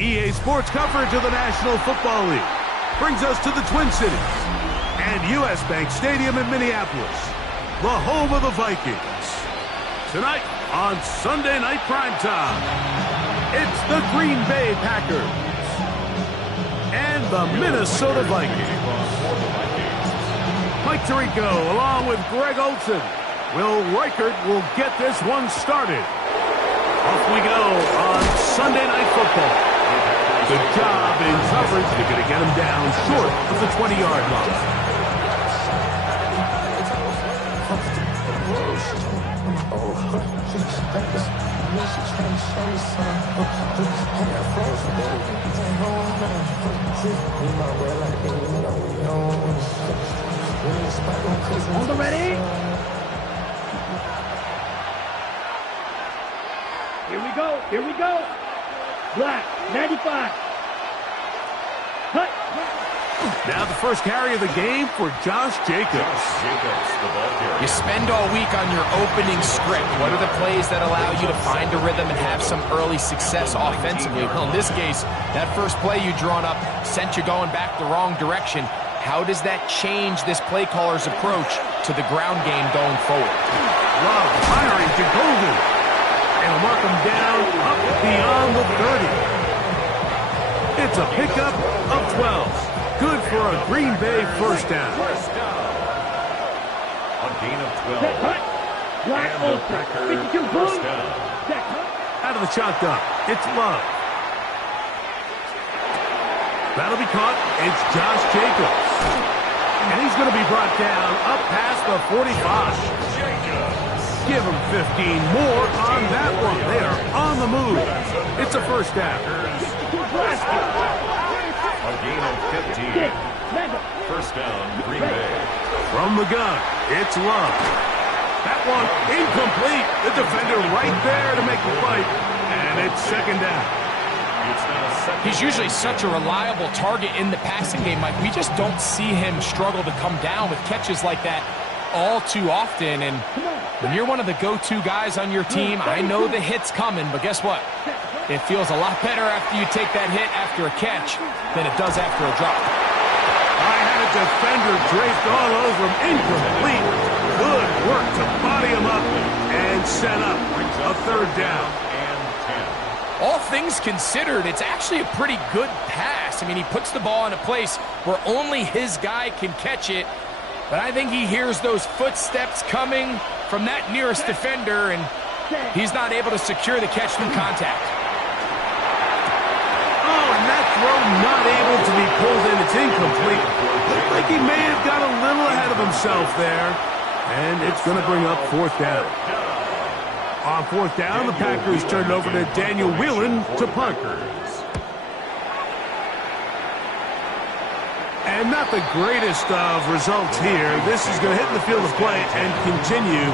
EA Sports coverage of the National Football League brings us to the Twin Cities and U.S. Bank Stadium in Minneapolis, the home of the Vikings. Tonight on Sunday Night Primetime, it's the Green Bay Packers and the Minnesota Vikings. Mike Tirico along with Greg Olson. Will Reichert will get this one started. Off we go on Sunday Night Football. Good job in coverage. They're going to get him down short of the 20-yard line. On the ready. Here we go. Here we go. Black, 95. Cut. Now the first carry of the game for Josh Jacobs. You spend all week on your opening script. What are the plays that allow you to find a rhythm and have some early success offensively? Well, in this case, that first play you drawn up sent you going back the wrong direction. How does that change this play caller's approach to the ground game going forward? Love firing to Golden. And mark him down up beyond the 30. It's a pickup of 12. Good for a Green Bay first down. A gain of 12. Black And the Packers first down. Out of the shotgun, it's Love. That'll be caught. It's Josh Jacobs. And he's going to be brought down up past the 45. Give him 15 more on that one. They are on the move. It's a first down. A gain of 15. First down, Green Bay. From the gun, it's Love. That one incomplete. The defender right there to make the fight. And it's second down. He's usually such a reliable target in the passing game, Mike. We just don't see him struggle to come down with catches like that all too often. And when you're one of the go-to guys on your team, I know the hit's coming, but guess what? It feels a lot better after you take that hit after a catch than it does after a drop. I had a defender draped all over him. Incomplete. Good work to body him up and set up a third down. All things considered, it's actually a pretty good pass. I mean, he puts the ball in a place where only his guy can catch it. But I think he hears those footsteps coming from that nearest defender, and he's not able to secure the catch through contact. Oh, and that throw not able to be pulled in. It's incomplete. Looked like he may have got a little ahead of himself there. And it's going to bring up fourth down. On fourth down, the Packers turn it over to Daniel Whelan to punt. And not the greatest of results here. This is going to hit the field of play and continue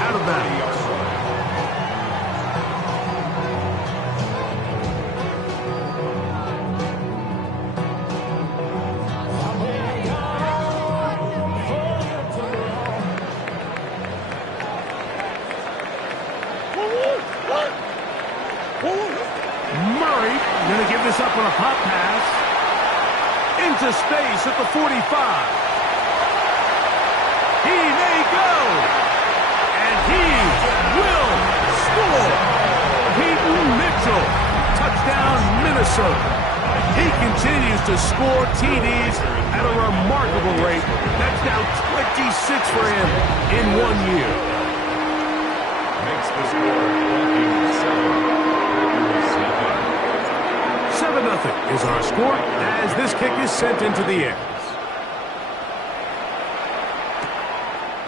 out of bounds. Murray going to give this up on a pop pass. Into space at the 45. He may go. And he will score. Peyton Mitchell. Touchdown, Minnesota. He continues to score TDs at a remarkable rate. That's now 26 for him in 1 year. Makes the score 7-0 is our score as this kick is sent into the air.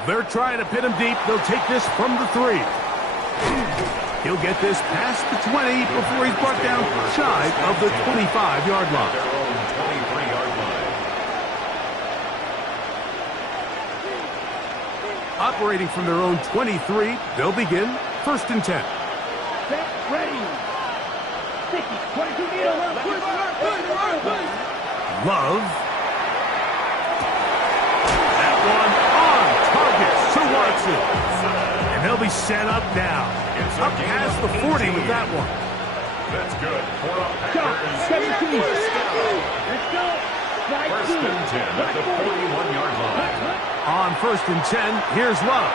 They're trying to pin him deep. They'll take this from the 3. He'll get this past the 20 before he's brought down shy of the 25-yard line. Operating from their own 23, they'll begin first and 10. Set, ready. Love. That one on target to Watson. And they'll be set up now. Up past the 40 with that one. That's good. For a Shot, Packers 17. first down. Let's go. Slide First two. and 10 at the 41-yard line. On 1st and 10, here's Love.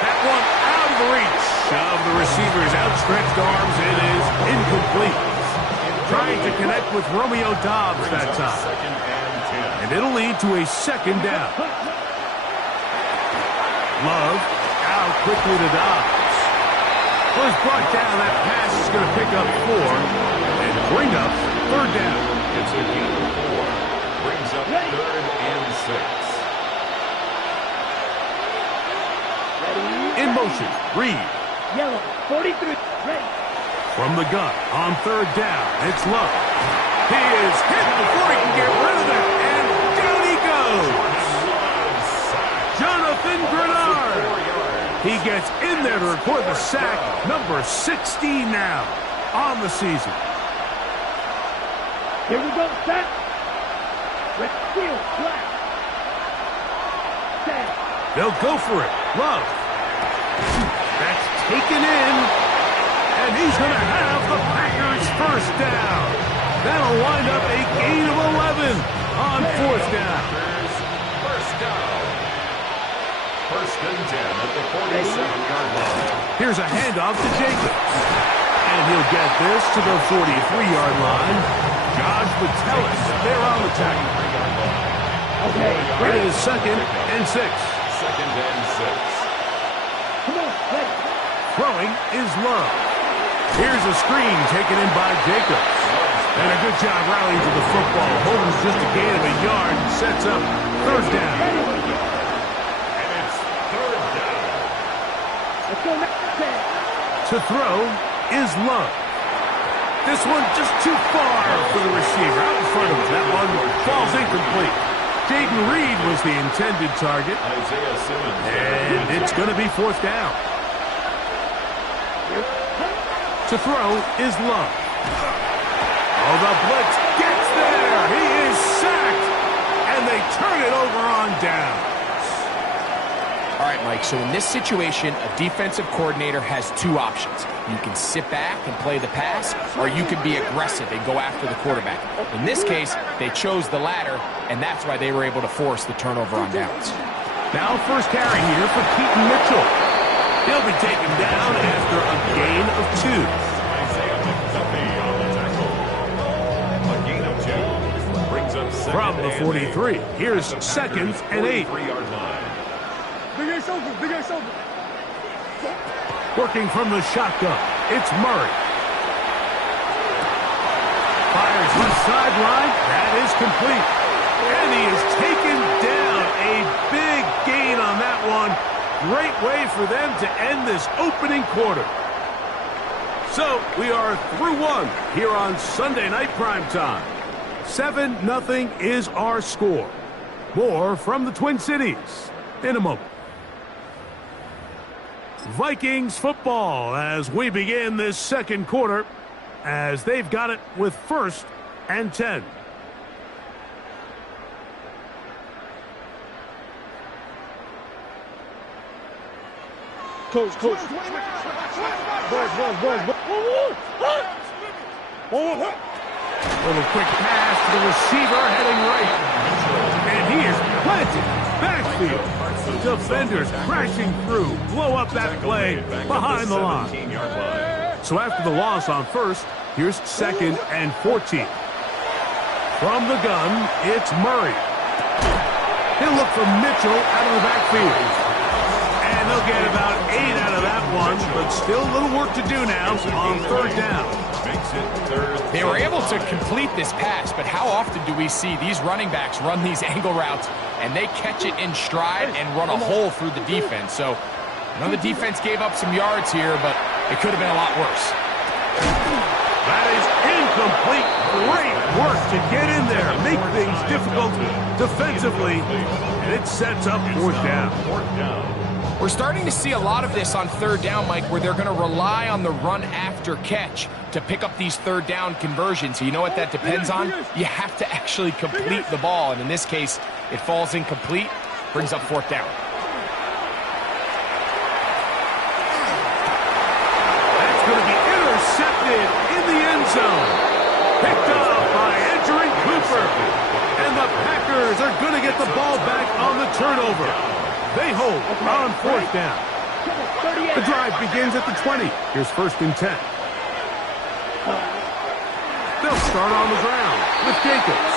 That one out of the reach of the receiver's outstretched arms. It is incomplete. Trying to connect with Romeo Doubs that time. Second and 10. And it'll lead to a 2nd down. Love out quickly to Doubs. Was brought down. That pass is going to pick up 4 and bring up 3rd down. It's a gain of 4. Brings up 3rd and 6. In motion, Reed. Yellow, 43. Ready. From the gun, on 3rd down, it's Love. He is hit before he can get rid of it, and down he goes. Jonathan Grenard. He gets in there to record the sack, number 16 now on the season. Here we go, set. Red field, flat. Set. They'll go for it. Love. That's taken in, and he's going to have the Packers' 1st down. That'll wind up a gain of 11 on 4th down. First down. 1st and 10 at the 47-yard line. Here's a handoff to Jacobs. And he'll get this to the 43-yard line. Josh Metellus there on the tackle. Okay. It is 2nd and 6. 2nd and 6. Come on, ready. Throwing is Love. Here's a screen taken in by Jacobs. And a good job rallying to the football. Holden's just a gain of a yard and sets up 3rd down. And it's 3rd down. Let's go next. Set. To throw is Love. This one just too far for the receiver. Out in front of him. That one falls incomplete. Jaden Reed was the intended target. Isaiah Simmons. And it's going to be 4th down. To throw is Love. Oh, the blitz gets there. He is sacked. And they turn it over on downs. All right, Mike, so in this situation, a defensive coordinator has 2 options. You can sit back and play the pass, or you can be aggressive and go after the quarterback. In this case, they chose the latter, and that's why they were able to force the turnover on downs. Now 1st carry here for Keaton Mitchell. He'll be taken down after a gain of 2. Isaiah McDuffie on the tackle. A gain of 2. Brings up 2nd From the and 43, here's 2nd and 8. 43-yard line. Big ass over. Working from the shotgun, it's Murray. Fires left sideline. That is complete. And he is taken down. A big gain on that one. Great way for them to end this opening quarter. So we are through 1 here on Sunday Night Primetime. 7-0 is our score. More from the Twin Cities in a moment. Vikings football as we begin this 2nd quarter, as they've got it with 1st and 10. Coach. Boys. Little quick pass to the receiver heading right. And he is planted backfield. Defenders crashing through. Blow up that play behind the line. So after the loss on 1st, here's 2nd and 14. From the gun, it's Murray. He'll look for Mitchell out of the backfield. And they'll get about 8 out of that one, but still a little work to do now on 3rd down. They were able to complete this pass, but how often do we see these running backs run these angle routes and they catch it in stride and run a hole through the defense? So I know the defense gave up some yards here, but it could have been a lot worse. That is incomplete. Great work to get in there, make things difficult defensively, and it sets up 4th down. We're starting to see a lot of this on 3rd down, Mike, where they're going to rely on the run after catch to pick up these 3rd down conversions. So you know what that depends on? You have to actually complete the ball, and in this case, it falls incomplete, brings up 4th down. That's going to be intercepted in the end the ball back on the turnover. They hold on fourth down. The drive begins at the 20. Here's 1st and 10. They'll start on the ground with Jacobs.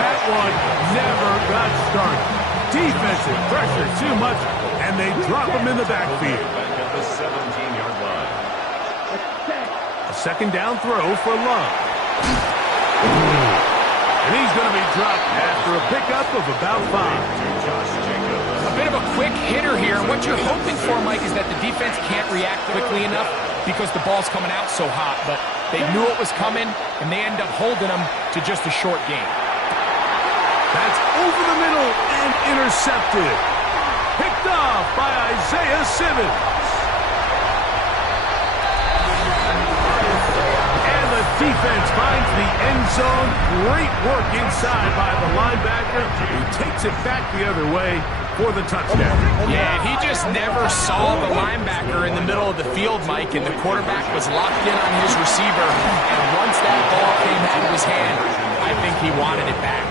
That one never got started. Defensive pressure too much, and they drop him in the backfield. Back at the 17-yard line. A 2nd down throw for Love. And he's going to be dropped after a pickup of about 5. A bit of a quick hitter here. What you're hoping for, Mike, is that the defense can't react quickly enough because the ball's coming out so hot. But they knew it was coming, and they end up holding them to just a short gain. That's over the middle and intercepted. Picked off by Isaiah Simmons. And the defense finds the end zone. Great work inside by the linebacker, who takes it back the other way for the touchdown. Yeah, he just never saw the linebacker in the middle of the field, Mike, and the quarterback was locked in on his receiver. And once that ball came out of his hand, I think he wanted it back.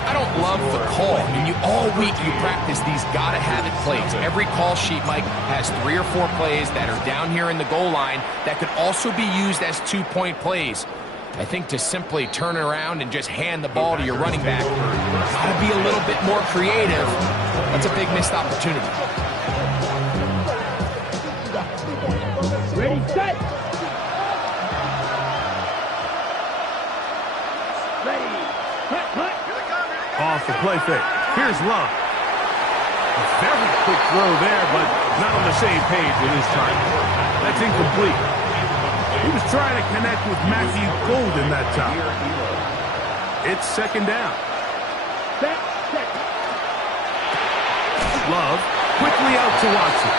I don't love the call. I mean, all week you practice these gotta-have-it plays. Every call sheet, Mike, has 3 or 4 plays that are down here in the goal line that could also be used as 2-point plays. I think to simply turn around and just hand the ball to your running back, gotta be a little bit more creative. That's a big missed opportunity. Ready, set. Ready, cut. Off the play fake. Here's Love. A very quick throw there, but not on the same page with his time. That's incomplete. He was trying to connect with Matthew Golden that time. It's 2nd down. Set. Love quickly out to Watson.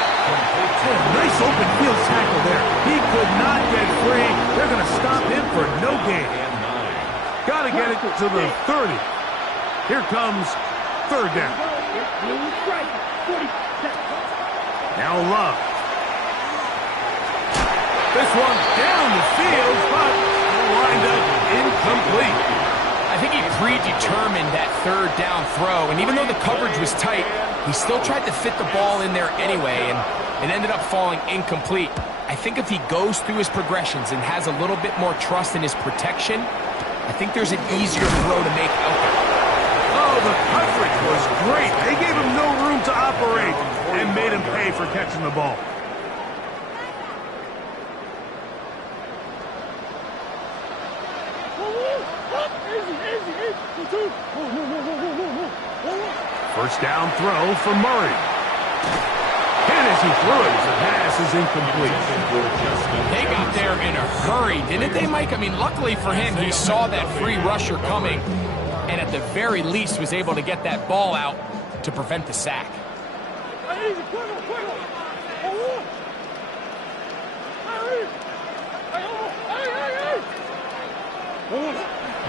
Nice open field tackle there. He could not get free. They're going to stop him for no gain. Got to get it to the 30. Here comes 3rd down. Now Love. This one down the field, but lined up incomplete. I think he predetermined that 3rd down throw, and even though the coverage was tight, he still tried to fit the ball in there anyway, and it ended up falling incomplete. I think if he goes through his progressions and has a little bit more trust in his protection, I think there's an easier throw to make out there. Oh, the coverage was great. They gave him no room to operate and made him pay for catching the ball. First down throw for Murray. And as he threw it, the pass is incomplete. They got there in a hurry, didn't they, Mike? I mean, luckily for him, he saw that free rusher coming, and at the very least was able to get that ball out to prevent the sack.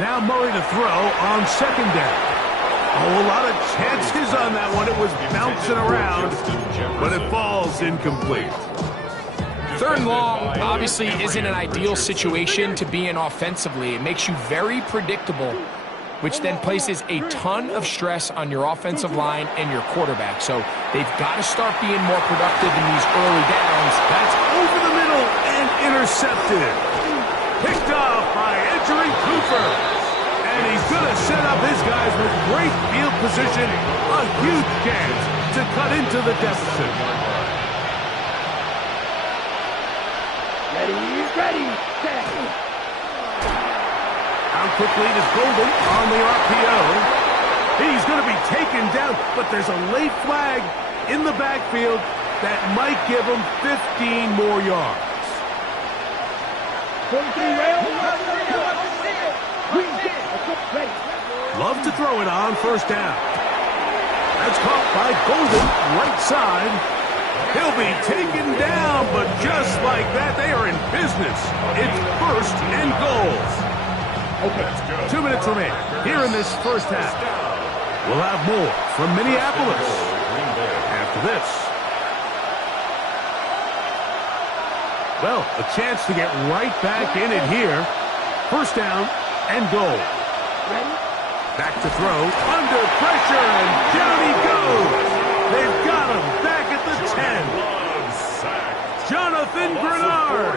Now Murray to throw on 2nd down. Oh, a lot of chances on that one. It was bouncing around, but it falls incomplete. 3rd and long obviously isn't an ideal situation to be in offensively. It makes you very predictable, which then places a ton of stress on your offensive line and your quarterback. So they've got to start being more productive in these early downs. That's over the middle and intercepted. Picked off by Edgerrin Cooper. And he's going to set up his guys with great field position. A huge chance to cut into the deficit. Ready, set. How quickly does Golden on the RPO? He's going to be taken down, but there's a late flag in the backfield that might give him 15 more yards. 43 rail. Love to throw it on 1st down. That's caught by Golden, right side. He'll be taken down, but just like that, they are in business. It's 1st and goal. Okay, 2 minutes remain here in this 1st half. We'll have more from Minneapolis after this. Well, a chance to get right back in it here. 1st down and goal. Ready, Back to throw, under pressure, and down he goes. They've got him back at the 10. Jonathan Grenard.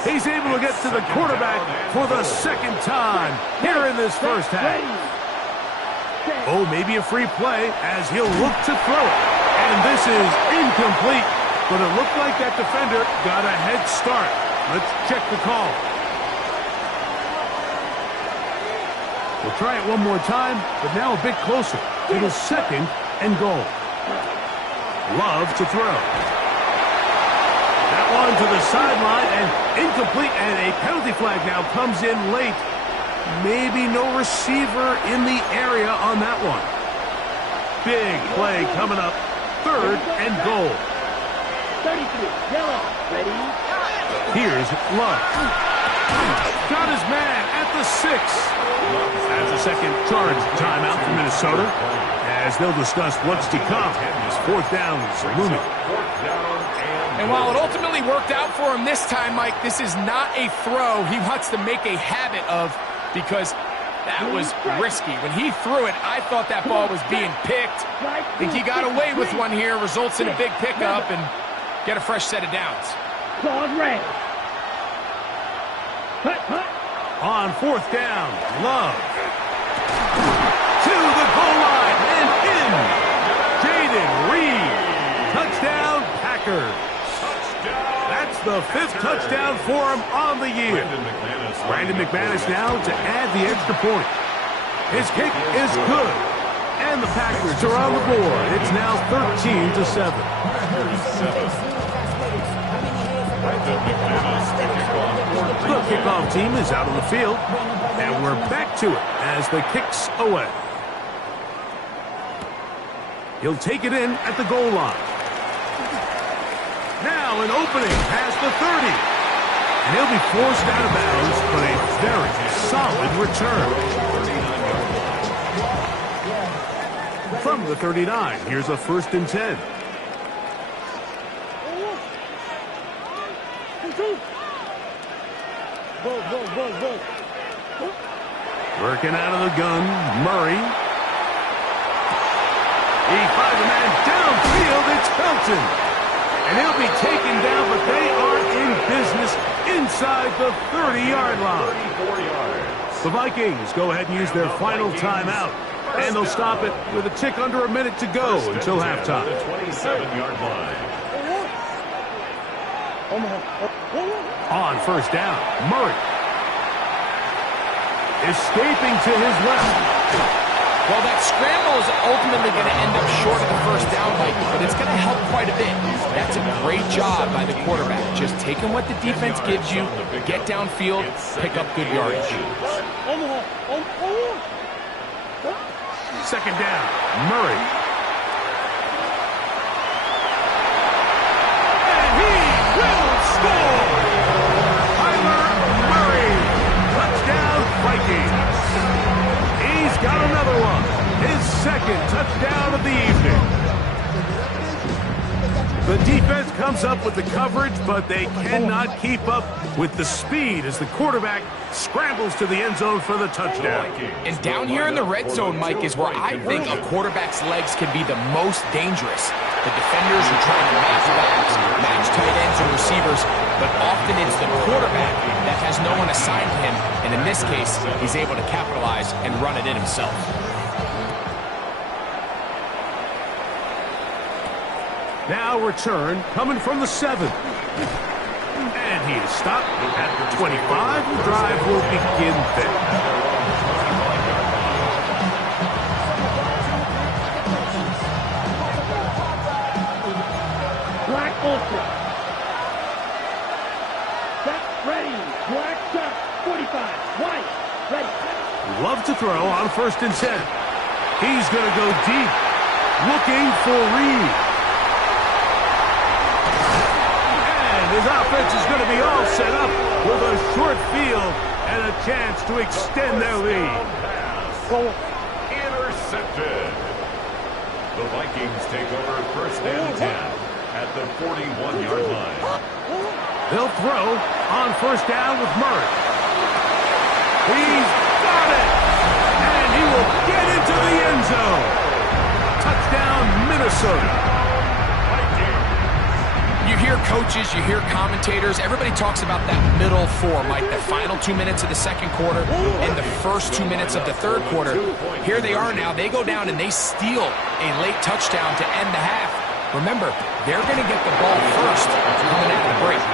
He's able to get to the quarterback for the second time here in this first half. Oh, maybe a free play as he'll look to throw it. And this is incomplete, but it looked like that defender got a head start. Let's check the call. We'll try it one more time, but now a bit closer. It is second and goal. Love to throw. That one to the sideline and incomplete, and a penalty flag now comes in late. Maybe no receiver in the area on that one. Big play coming up. Third and goal. 33, yellow, ready? Here's Love. Got his man at the 6. That's a second charge timeout for Minnesota, as they'll discuss what's to come. This fourth down is looming. And while it ultimately worked out for him this time, Mike, this is not a throw he wants to make a habit of, because that was risky. When he threw it, I thought that ball was being picked. I think he got away with one here, results in a big pickup, and get a fresh set of downs. Claws red. On fourth down, Love. To the goal line and in. Jaden Reed. Touchdown, Packers. That's the 5th touchdown for him on the year. Brandon McManus now to add the extra point. His kick is good. And the Packers are on the board. It's now 13-7. The kickoff team is out on the field, and we're back to it as the kick's away. He'll take it in at the goal line. Now an opening past the 30. And he'll be forced out of bounds, but a very solid return. From the 39, here's a 1st and 10. Working out of the gun, Murray. He finds a man downfield. It's Felton. And he'll be taken down, but they are in business inside the 30-yard line. The Vikings go ahead and use their final timeout. And they'll stop it with a tick under a minute to go until halftime. The 27-yard line. On first down, Murray. Escaping to his left. Well, that scramble is ultimately going to end up short of the first down, Mike, but it's going to help quite a bit. That's a great job by the quarterback. Just taking what the defense gives you, get downfield, pick up good yardage. Second down, Murray. And he will score! Kyler Murray. Touchdown, Vikings. He's got another one. His second touchdown of the evening. The defense comes up with the coverage, but they cannot keep up with the speed as the quarterback scrambles to the end zone for the touchdown. And down here in the red zone, Mike, is where I think a quarterback's legs can be the most dangerous. The defenders are trying to match backs, match tight ends and receivers, but often it's the quarterback that has no one assigned to him, and in this case, he's able to capitalize and run it in himself. Now return coming from the 7. And he is stopped at the 25. The drive will begin there. Black ultra. Set, ready. Black shot. 45. White. Ready. Love to throw on 1st and 10. He's going to go deep. Looking for Reed. His offense is going to be all set up with a short field and a chance to extend their lead. Intercepted. The Vikings take over 1st and 10 at the 41-yard line. They'll throw on 1st down with Murray. He's got it! And he will to the end zone. Touchdown, Minnesota. You hear coaches, you hear commentators, everybody talks about that middle four, Mike, the final 2 minutes of the second quarter and the first 2 minutes of the third quarter. Here they are now. They go down and they steal a late touchdown to end the half. Remember, they're going to get the ball first coming out of the break.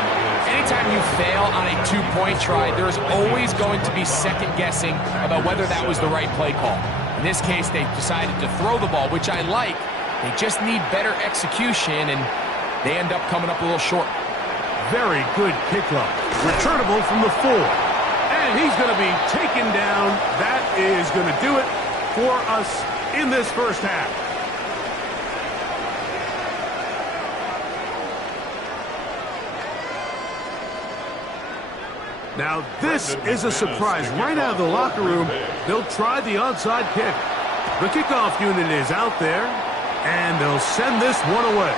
Anytime you fail on a two-point try, there's always going to be second-guessing about whether that was the right play call. In this case, they decided to throw the ball, which I like. They just need better execution, and they end up coming up a little short. Very good kickoff. Returnable from the 4. And he's going to be taken down. That is going to do it for us in this first half. Now, this is a surprise. Right out of the locker room, they'll try the onside kick. The kickoff unit is out there, and they'll send this one away.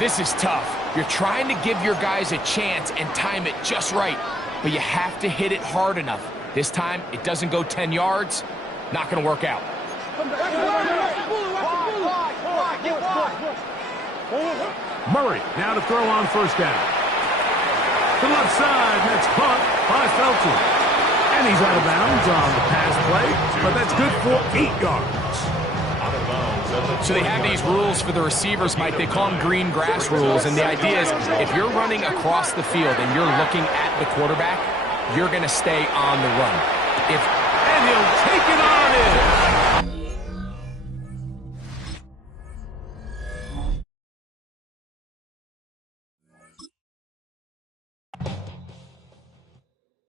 This is tough. You're trying to give your guys a chance and time it just right, but you have to hit it hard enough. This time, it doesn't go 10 yards. Not going to work out. Murray now to throw on first down. To the left side, that's caught by Felton. And he's out of bounds on the pass play, but that's good for 8 yards. So they have these rules for the receivers, Mike. They call them green grass rules, and the idea is if you're running across the field and you're looking at the quarterback, you're going to stay on the run. And he'll take it on in.